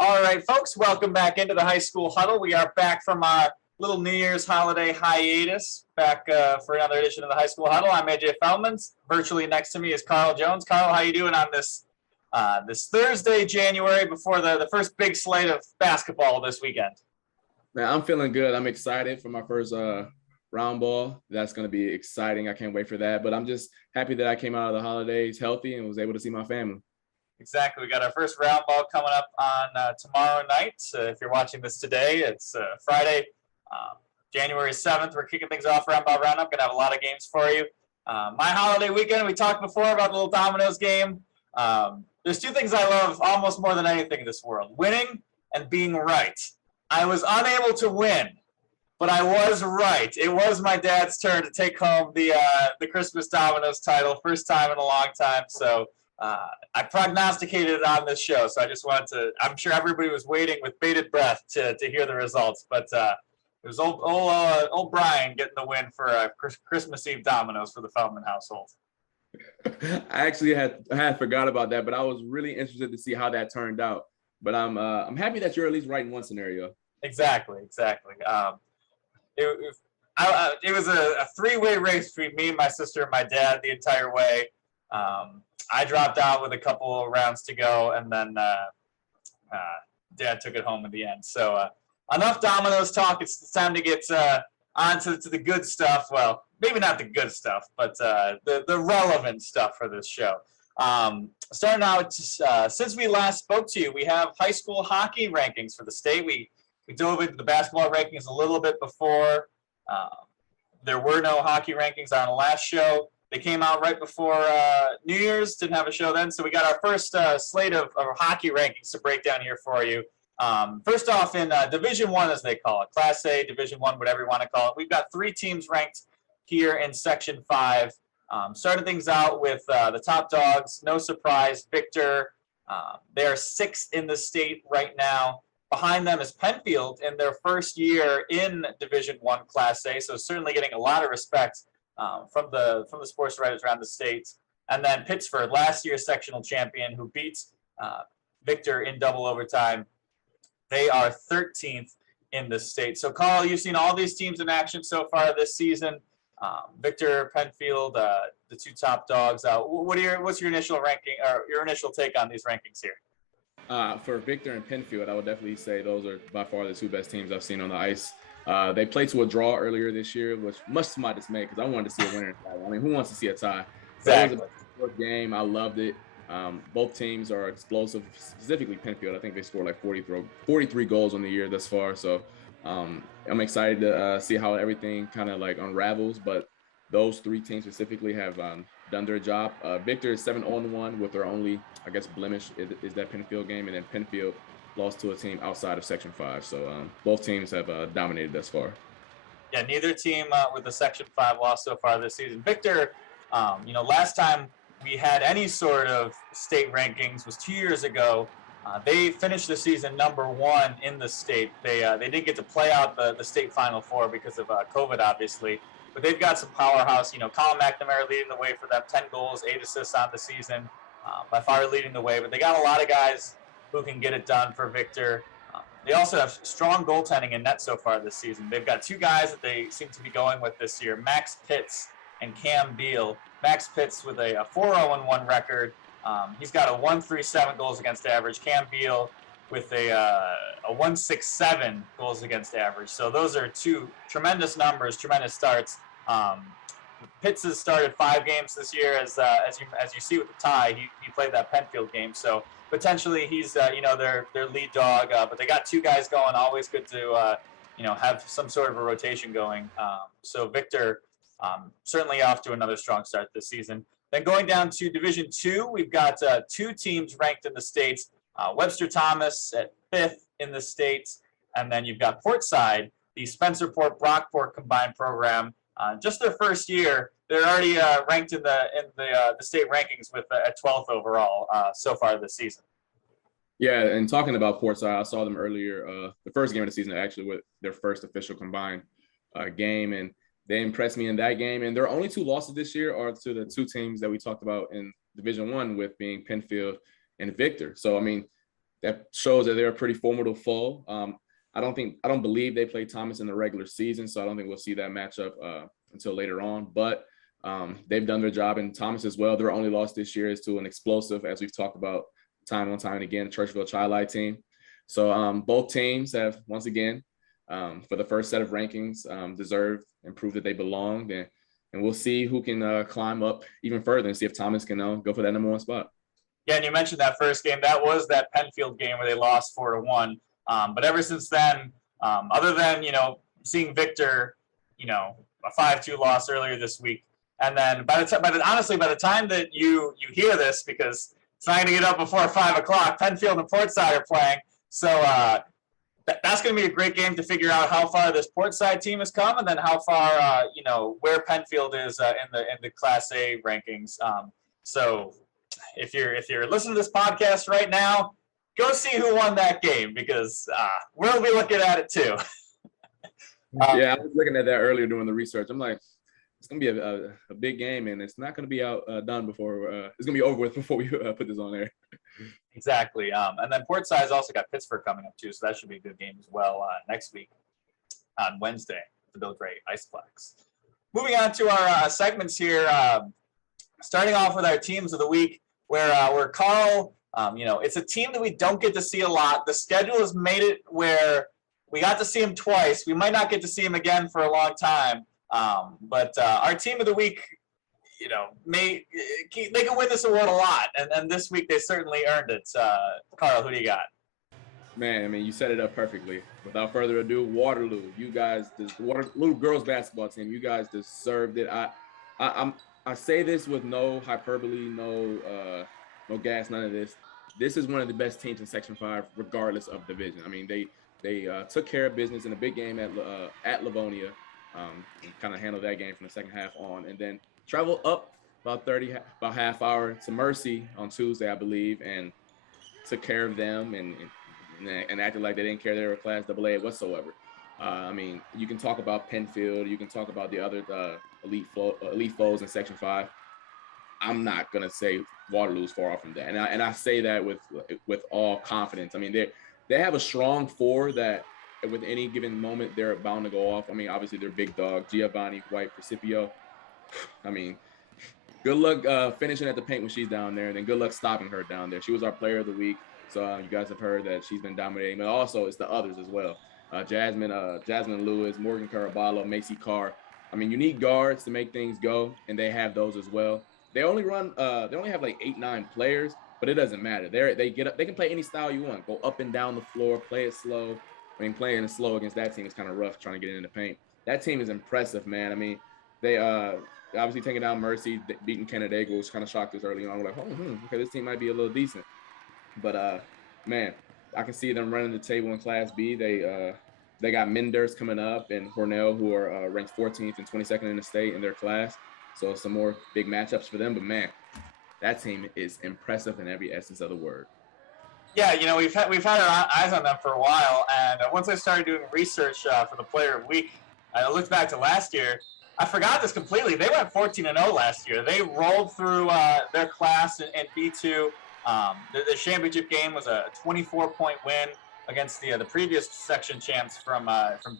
All right, folks, welcome back into the high school huddle. We are back from our little New Year's holiday hiatus, back for another edition of the high school huddle. I'm AJ Feldman. Virtually next to me is Carl Jones. Carl, how you doing on this Thursday, January, before the first big slate of basketball this weekend? Man, I'm feeling good. I'm excited for my first round ball. That's going to be exciting. I can't wait for that. But I'm just happy that I came out of the holidays healthy and was able to see my family. Exactly. We got our first round ball coming up on tomorrow night. If you're watching this today, it's Friday, January 7th. We're kicking things off Roundball Roundup. Going to have a lot of games for you. My holiday weekend, we talked before about the little Dominoes game. There's two things I love almost more than anything in this world: winning and being right. I was unable to win, but I was right. It was my dad's turn to take home the Christmas Dominoes title, first time in a long time. So I prognosticated it on this show. So I just wanted to. I'm sure everybody was waiting with bated breath to hear the results. But it was old Brian getting the win for Christmas Eve Dominoes for the Feldman household. I actually had forgot about that, but I was really interested to see how that turned out. But I'm happy that you're at least right in one scenario. Exactly. It was a three-way race between me, my sister, and my dad the entire way. I dropped out with a couple of rounds to go, and then Dad took it home in the end. So enough Dominoes talk. It's time to get on to the good stuff. Well, maybe not the good stuff, but the relevant stuff for this show. Starting out, since we last spoke to you, we have high school hockey rankings for the state. We dove into the basketball rankings a little bit before. There were no hockey rankings on the last show. They came out right before New Year's. Didn't have a show then, so we got our first slate of hockey rankings to break down here for you. First off, in Division I, as they call it, Class A, Division I, whatever you want to call it, we've got three teams ranked here in Section 5. Starting things out with the top dogs, no surprise, Victor. They are sixth in the state right now. Behind them is Penfield in their first year in Division I Class A, so certainly getting a lot of respect from the sports writers around the state. And then Pittsford, last year's sectional champion, who beat Victor in double overtime. They are 13th in the state. So, Carl, you've seen all these teams in action so far this season. Victor, Penfield, the two top dogs. What's your initial ranking or your initial take on these rankings here? For Victor and Penfield, I would definitely say those are by far the two best teams I've seen on the ice. They played to a draw earlier this year, which much to my dismay because I wanted to see a winner. I mean, who wants to see a tie? Exactly. It was a good game. I loved it. Both teams are explosive, specifically Penfield. I think they scored like 43 goals on the year thus far. So I'm excited to see how everything kind of like unravels. But those three teams specifically have done their job. Victor is 7-1 with their only, I guess, blemish is that Penfield game. And then Penfield lost to a team outside of Section 5. So both teams have dominated thus far. Yeah, neither team with the Section 5 loss so far this season. Victor, last time we had any sort of state rankings was 2 years ago. They finished the season number 1 in the state. They didn't get to play out the state Final Four because of COVID, obviously. But they've got some powerhouse. Colin McNamara leading the way for them, 10 goals, 8 assists on the season, by far leading the way. But they got a lot of guys who can get it done for Victor. They also have strong goaltending in net so far this season. They've got two guys that they seem to be going with this year, Max Pitts and Cam Beal. Max Pitts with a 4-0-1 record. He's got a 1.37 goals against average. Cam Beal with a 1.67 goals against average. So those are two tremendous numbers, tremendous starts. Pitts has started 5 games this year. As you see with the tie, he played that Penfield game. So potentially he's their lead dog. But they got two guys going. Always good to have some sort of a rotation going. So Victor certainly off to another strong start this season. Then going down to Division II, we've got 2 teams ranked in the states. Webster Thomas at 5th in the states, and then you've got Portside, the Spencerport Brockport combined program. Just their first year, they're already ranked in the state rankings with at 12th overall so far this season. Yeah, and talking about Portside, I saw them earlier, the first game of the season, actually, with their first official combined game, and they impressed me in that game. And their only 2 losses this year are to the 2 teams that we talked about in Division I, with being Penfield and Victor. So, I mean, that shows that they're a pretty formidable foe. I don't believe they played Thomas in the regular season, so I don't think we'll see that matchup until later on. But they've done their job, and Thomas as well. Their only loss this year is to an explosive, as we've talked about time on time and again, Churchville Chi-Li team. So both teams have, once again, for the first set of rankings, deserved and proved that they belonged. And we'll see who can climb up even further and see if Thomas can go for that number one spot. Yeah, and you mentioned that first game. That was that Penfield game where they lost 4-1. But ever since then, other than, seeing Victor, a 5-2 loss earlier this week. And then honestly, by the time that you hear this, because it's not going to get up before 5 o'clock, Penfield and Portside are playing. So that's going to be a great game to figure out how far this Portside team has come, and then how far, where Penfield is in the Class A rankings. So if you're listening to this podcast right now, go see who won that game, because we'll be looking at it too. Yeah, I was looking at that earlier doing the research. I'm like, it's going to be a big game, and it's not going to be done before it's going to be over with before we put this on there. Exactly. And then Portside's also got Pittsburgh coming up too, so that should be a good game as well next week on Wednesday at the Bill Gray Iceplex. Moving on to our segments here, starting off with our teams of the week, where Carl, it's a team that we don't get to see a lot. The schedule has made it where we got to see him twice. We might not get to see him again for a long time. But our team of the week, they can win this award a lot, and this week they certainly earned it. Carl, who do you got? Man, I mean, you set it up perfectly. Without further ado, Waterloo. You guys, Waterloo girls basketball team, you guys deserved it. I say this with no hyperbole, no gas, none of this. This is one of the best teams in Section 5, regardless of division. I mean, they took care of business in a big game at Livonia. Kind of handled that game from the second half on, and then traveled up about half hour to Mercy on Tuesday, I believe, and took care of them and acted like they didn't care they were Class AA whatsoever. I mean, you can talk about Penfield, you can talk about the other elite foes in Section 5. I'm not gonna say Waterloo's far off from that, and I say that with all confidence. I mean, they have a strong four that, with any given moment, they're bound to go off. I mean, obviously, they're big dog. Giovanni, White, Precipio. I mean, good luck finishing at the paint when she's down there, and then good luck stopping her down there. She was our player of the week, so you guys have heard that she's been dominating. But also, it's the others as well. Jasmine Lewis, Morgan Caraballo, Macy Carr. I mean, you need guards to make things go, and they have those as well. They only have like 8-9 players, but it doesn't matter. They get up. They can play any style you want. Go up and down the floor, play it slow. I mean, playing it slow against that team is kind of rough, trying to get in the paint. That team is impressive, man. I mean, they obviously taking down Mercy, beating Canandaigua, which kind of shocked us early on. We're like, okay, this team might be a little decent. But, man, I can see them running the table in Class B. They got Menders coming up and Hornell, who are ranked 14th and 22nd in the state in their class. So some more big matchups for them. But, man, that team is impressive in every essence of the word. Yeah, we've had our eyes on them for a while, and once I started doing research for the Player of the Week, I looked back to last year. I forgot this completely. They went 14-0 last year. They rolled through their class in B2. The championship game was a 24-point win against the previous section champs from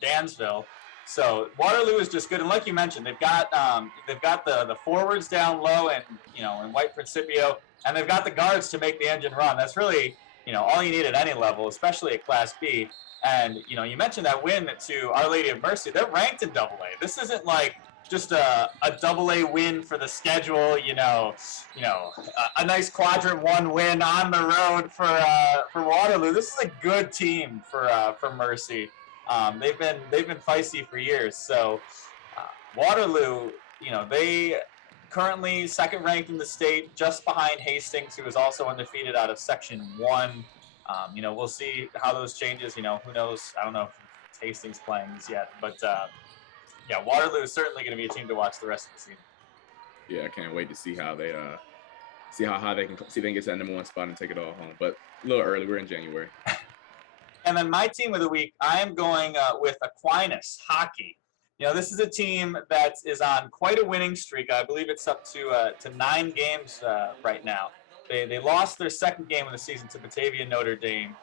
Dansville. So Waterloo is just good, and like you mentioned, they've got the forwards down low, and and White Principio, and they've got the guards to make the engine run. That's really all you need at any level, especially at Class B. And, you mentioned that win to Our Lady of Mercy. They're ranked in AA. This isn't like just a AA win for the schedule, a nice quadrant 1 win on the road for Waterloo. This is a good team for Mercy. They've been feisty for years. So Waterloo, they currently second ranked in the state, just behind Hastings, who is also undefeated out of Section 1. We'll see how those changes. Who knows? I don't know if Hastings playing this yet, but Waterloo is certainly going to be a team to watch the rest of the season. Yeah, I can't wait to see how they high they can get to that number 1 spot and take it all home. But a little early. We're in January. And then my team of the week, I am going with Aquinas hockey. This is a team that is on quite a winning streak. I believe it's up to 9 games right now. They lost their second game of the season to Batavia Notre Dame.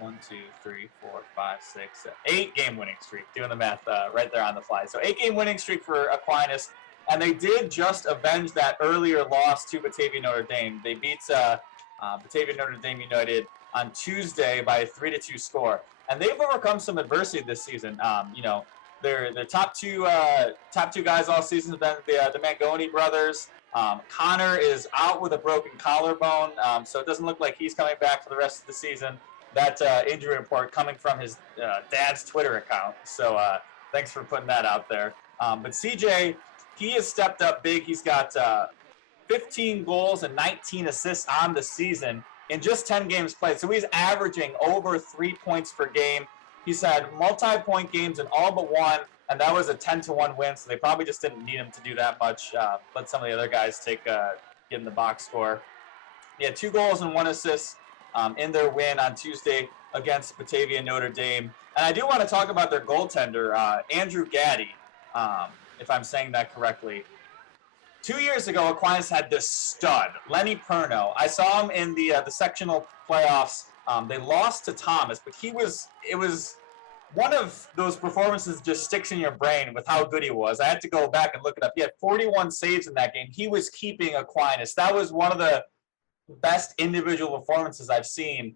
1, 2, 3, 4, 5, 6, 7, 8-game winning streak. Doing the math right there on the fly. So 8-game winning streak for Aquinas, and they did just avenge that earlier loss to Batavia Notre Dame. They beat Batavia Notre Dame United on Tuesday by a 3-2 score, and they've overcome some adversity this season. Their top two guys all season have been the Mangoni brothers. Connor is out with a broken collarbone, so it doesn't look like he's coming back for the rest of the season. That injury report coming from his dad's Twitter account. So thanks for putting that out there. But CJ, he has stepped up big. He's got 15 goals and 19 assists on the season in just 10 games played. So he's averaging over 3 points per game. He's had multi-point games in all but one, and that was a 10-1 win, so they probably just didn't need him to do that much. Let some of the other guys get in the box score. He had 2 goals and 1 assist in their win on Tuesday against Batavia Notre Dame. And I do want to talk about their goaltender, Andrew Gaddy, if I'm saying that correctly. 2 years ago, Aquinas had this stud, Lenny Perno. I saw him in the sectional playoffs. They lost to Thomas, but it was one of those performances that just sticks in your brain with how good he was. I had to go back and look it up. He had 41 saves in that game. He was keeping Aquinas. That was one of the best individual performances I've seen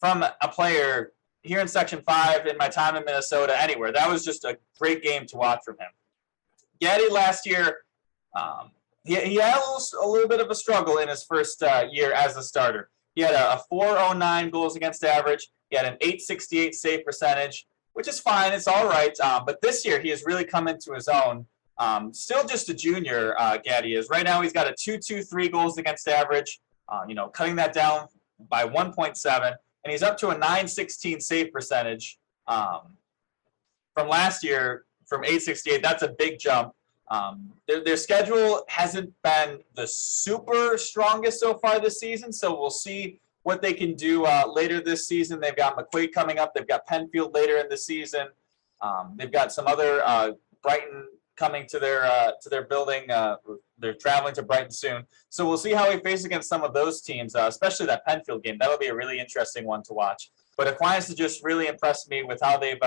from a player here in Section 5, in my time in Minnesota, anywhere. That was just a great game to watch from him. Gaddy last year, he had a little bit of a struggle in his first year as a starter. He had a 409 goals against average. He had an 868 save percentage, which is fine. It's all right. But this year, he has really come into his own. Still just a junior, Gaddy is. Right now, he's got a 223 goals against average, cutting that down by 1.7. And he's up to a 916 save percentage. From last year, from 868, that's a big jump. Their schedule hasn't been the super strongest so far this season, so we'll see what they can do later this season. They've got McQuaid coming up. They've got Penfield later in the season. They've got some other Brighton coming to their building. They're traveling to Brighton soon, so we'll see how he faces against some of those teams, especially that Penfield game. That'll be a really interesting one to watch. But Aquinas has just really impressed me with how they've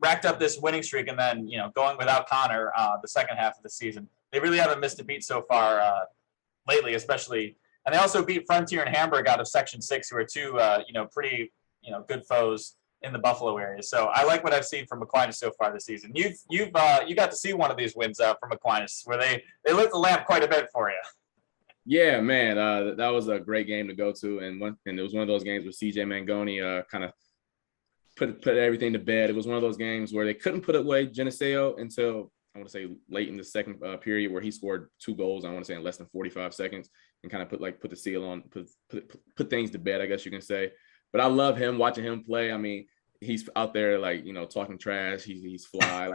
racked up this winning streak, and then going without Connor the second half of the season. They really haven't missed a beat so far lately, especially. And they also beat Frontier and Hamburg out of Section 6, who are two pretty good foes in the Buffalo area. So I like what I've seen from Aquinas so far this season. You got to see one of these wins from Aquinas where they lit the lamp quite a bit for you. Yeah, man, that was a great game to go to, and it was one of those games where CJ Mangoni kind of put everything to bed. It was one of those games where they couldn't put away Geneseo until, I want to say, late in the second period, where he scored 2 goals, I want to say, in less than 45 seconds, and kind of put the seal on, put things to bed, I guess you can say. But I love him, watching him play. I mean, he's out there talking trash. He's fly.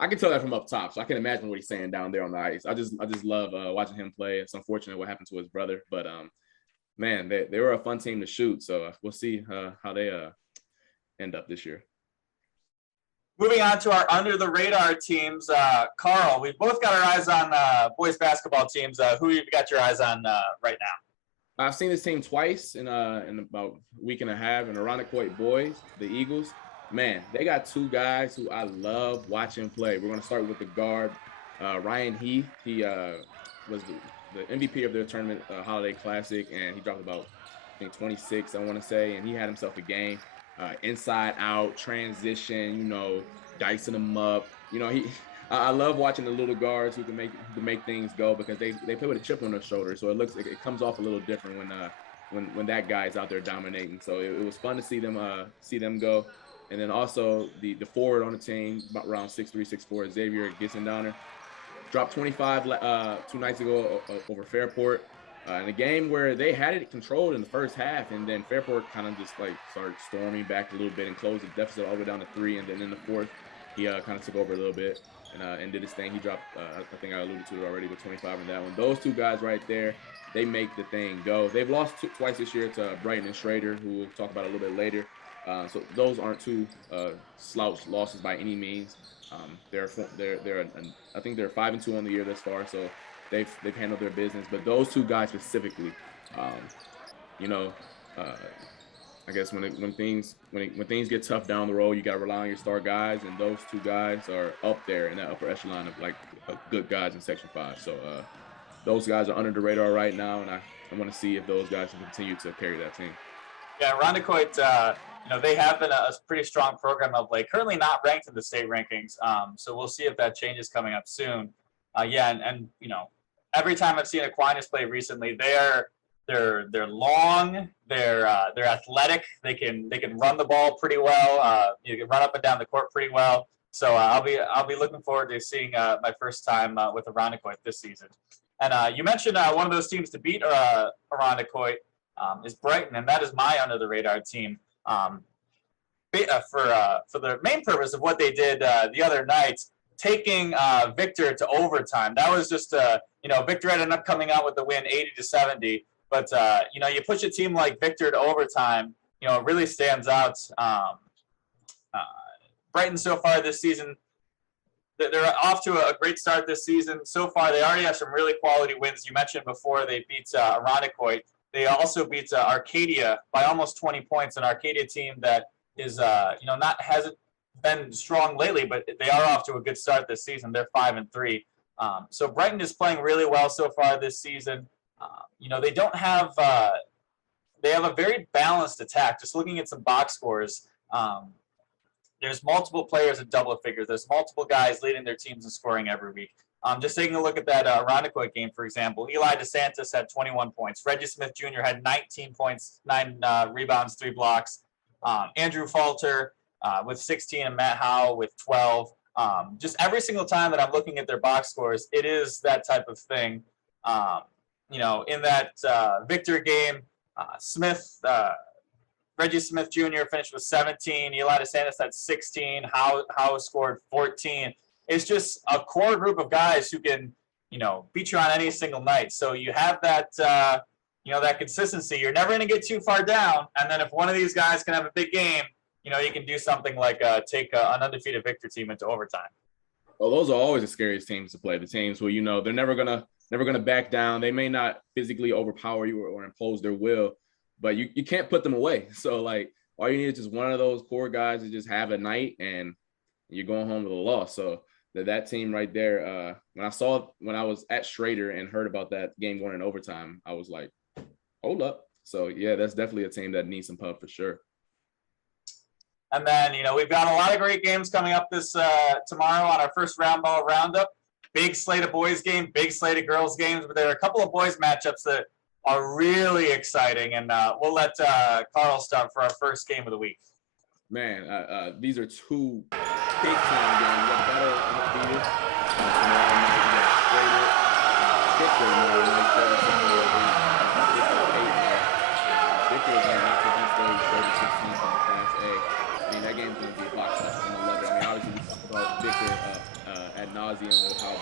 I can tell that from up top, so I can imagine what he's saying down there on the ice. I just love watching him play. It's unfortunate what happened to his brother, but man, they were a fun team to shoot. So we'll see how they end up this year. Moving on to our under the radar teams, Carl, we've both got our eyes on boys basketball teams. Who you got your eyes on right now? I've seen this team twice in about a week and a half. In Irondequoit boys, the Eagles. Man, they got 2 guys who I love watching play. We're going to start with the guard, Ryan Heath. He was the MVP of their tournament Holiday Classic, and he dropped about, I think, 26, I want to say, and he had himself a game. Inside out, transition, dicing them up. I love watching the little guards who can make things go, because they play with a chip on their shoulder, so it comes off a little different when that guy is out there dominating. So it was fun to see them go. And then also the forward on the team, about around 6'3", 6'4", Xavier Gisendowner, dropped 25 2 nights ago over Fairport. In a game where they had it controlled in the first half, and then Fairport kind of just started storming back a little bit and closed the deficit all the way down to 3. And then in the fourth, he kind of took over a little bit and did his thing. He dropped, I think I alluded to it already, with 25 in that one. Those 2 guys right there, they make the thing go. They've lost twice this year to Brighton and Schrader, who we'll talk about a little bit later. So those aren't 2 slouch losses by any means. I think they're 5-2 on the year thus far. So they've handled their business. But those two guys specifically, you know, I guess when things get tough down the road, you got to rely on your star guys, and those two guys are up there in that upper echelon of like good guys in Section 5. So those guys are under the radar right now, and I want to see if those guys can continue to carry that team. Yeah, Irondequoit, they have been a pretty strong program of late. Currently not ranked in the state rankings, so we'll see if that changes coming up soon. And every time I've seen Aquinas play recently, they're long, they're athletic. They can run the ball pretty well. You can run up and down the court pretty well. So I'll be looking forward to seeing my first time with Irondequoit this season. And you mentioned one of those teams to beat Irondequoit is Brighton, and that is my under the radar team. For the main purpose of what they did the other night, taking Victor to overtime. That was just Victor ended up coming out with the win 80-70. But you push a team like Victor to overtime, it really stands out. Brighton so far this season, they're off to a great start this season. So far, they already have some really quality wins. You mentioned before they beat Irondequoit. They also beat Arcadia by almost 20 points, an Arcadia team that is hasn't been strong lately, but they are off to a good start this season. They're 5-3. So Brighton is playing really well so far this season. They don't have they have a very balanced attack. Just looking at some box scores, there's multiple players in double figures. There's multiple guys leading their teams in scoring every week. Just taking a look at that Irondequoit game, for example, Eli DeSantis had 21 points. Reggie Smith Jr. had 19 points, 9 rebounds, 3 blocks. Andrew Falter with 16 and Matt Howe with 12. Just every single time that I'm looking at their box scores, it is that type of thing. In that Victor game, Reggie Smith Jr. finished with 17. Eli DeSantis had 16. Howe scored 14. It's just a core group of guys who can, beat you on any single night. So you have that, that consistency. You're never going to get too far down. And then if one of these guys can have a big game, you can do something like take an undefeated Victor team into overtime. Well, those are always the scariest teams to play. The teams where they're never gonna back down. They may not physically overpower you or impose their will, but you can't put them away. So like all you need is just one of those core guys to just have a night, and you're going home with a loss. So that team right there. When I was at Schrader and heard about that game going in overtime, I was like, hold up. So yeah, that's definitely a team that needs some pub for sure. And then, we've got a lot of great games coming up this tomorrow on our first Roundball Roundup. Big slate of boys game, big slate of girls games, but there are a couple of boys matchups that are really exciting. And we'll let Carl start for our first game of the week. Man, these are two big time games. One better undefeated. Tomorrow night we got Schrader. Victor tomorrow night, 8. Victor is on Washington State, 16th in Class A. I mean, that game's going to be a box office. I'm going to love it. I mean, obviously, we talked about Victor ad nauseum with how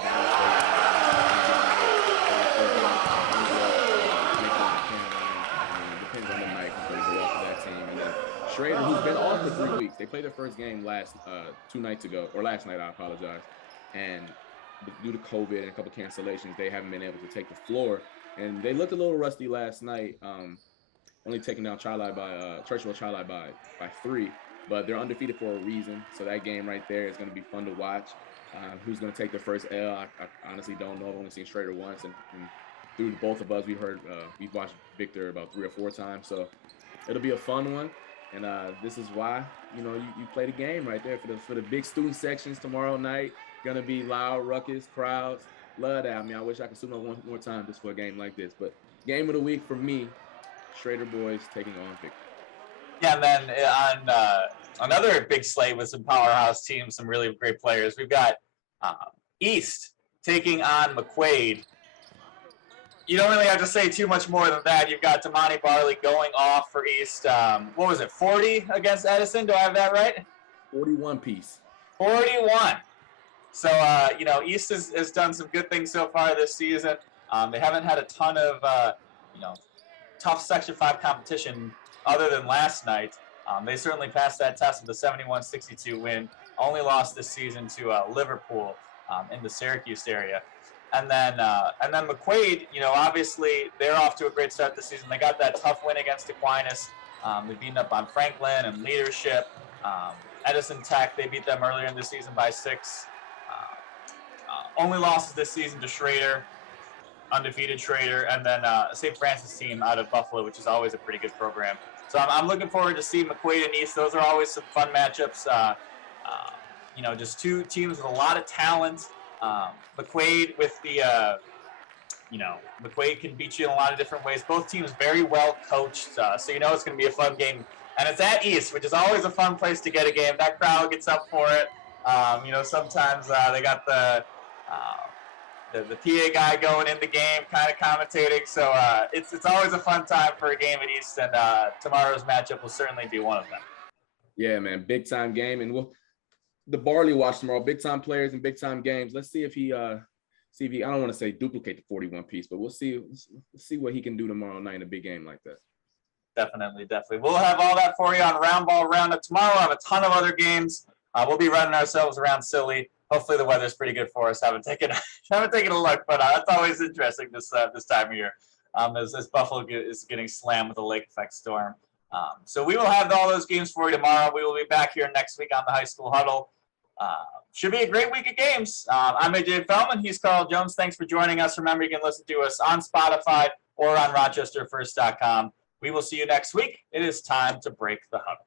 depends on the night who plays well for that team. And then Schrader, who's been off for 3 weeks. They played their first game last night, I apologize. And due to COVID and a couple cancellations, they haven't been able to take the floor. And they looked a little rusty last night, only taking down Churchville Charlotte by 3. But they're undefeated for a reason. So that game right there is going to be fun to watch. Who's going to take the first L? I honestly don't know. I've only seen Schrader once, and through both of us, we've watched Victor about 3 or 4 times. So it'll be a fun one. And this is why you play the game right there for the big student sections tomorrow night. Gonna be loud, ruckus, crowds. Love that. I mean, I wish I could suit up one more time just for a game like this. But game of the week for me, Schrader boys taking on Victor. Yeah, and then on another big slate with some powerhouse teams, some really great players. We've got East taking on McQuaid. You don't really have to say too much more than that. You've got Damani Barley going off for East. What was it, 40 against Edison? Do I have that right? 41 piece. 41. So, East has done some good things so far this season. They haven't had a ton of, tough Section 5 competition other than last night. They certainly passed that test with a 71-62 win. Only lost this season to Liverpool in the Syracuse area. And then McQuaid, obviously they're off to a great start this season. They got that tough win against Aquinas. They beat up on Franklin and Leadership. Edison Tech, they beat them earlier in the season by 6. Only losses this season to Schrader, undefeated Schrader, and then St. Francis team out of Buffalo, which is always a pretty good program. So I'm looking forward to see McQuaid and East. Those are always some fun matchups. Just two teams with a lot of talent. McQuaid with the, McQuaid can beat you in a lot of different ways. Both teams very well coached, so it's going to be a fun game. And it's at East, which is always a fun place to get a game. That crowd gets up for it. Sometimes they got the PA guy going in the game, kind of commentating. So it's always a fun time for a game at East, and tomorrow's matchup will certainly be one of them. Yeah, man, big time game, and the Barley watch tomorrow. Big time players and big time games. Let's see if he I don't want to say duplicate the 41 piece, but we'll see what he can do tomorrow night in a big game like that. Definitely. We'll have all that for you on Roundball Roundup tomorrow. We'll have a ton of other games. We'll be running ourselves around silly. Hopefully the weather's pretty good for us. Haven't taken a look, but that's always interesting this time of year. As Buffalo is getting slammed with a lake effect storm. So we will have all those games for you tomorrow. We will be back here next week on the High School Huddle. Should be a great week of games. I'm AJ Feldman. He's Carl Jones. Thanks for joining us. Remember, you can listen to us on Spotify or on RochesterFirst.com. We will see you next week. It is time to break the huddle.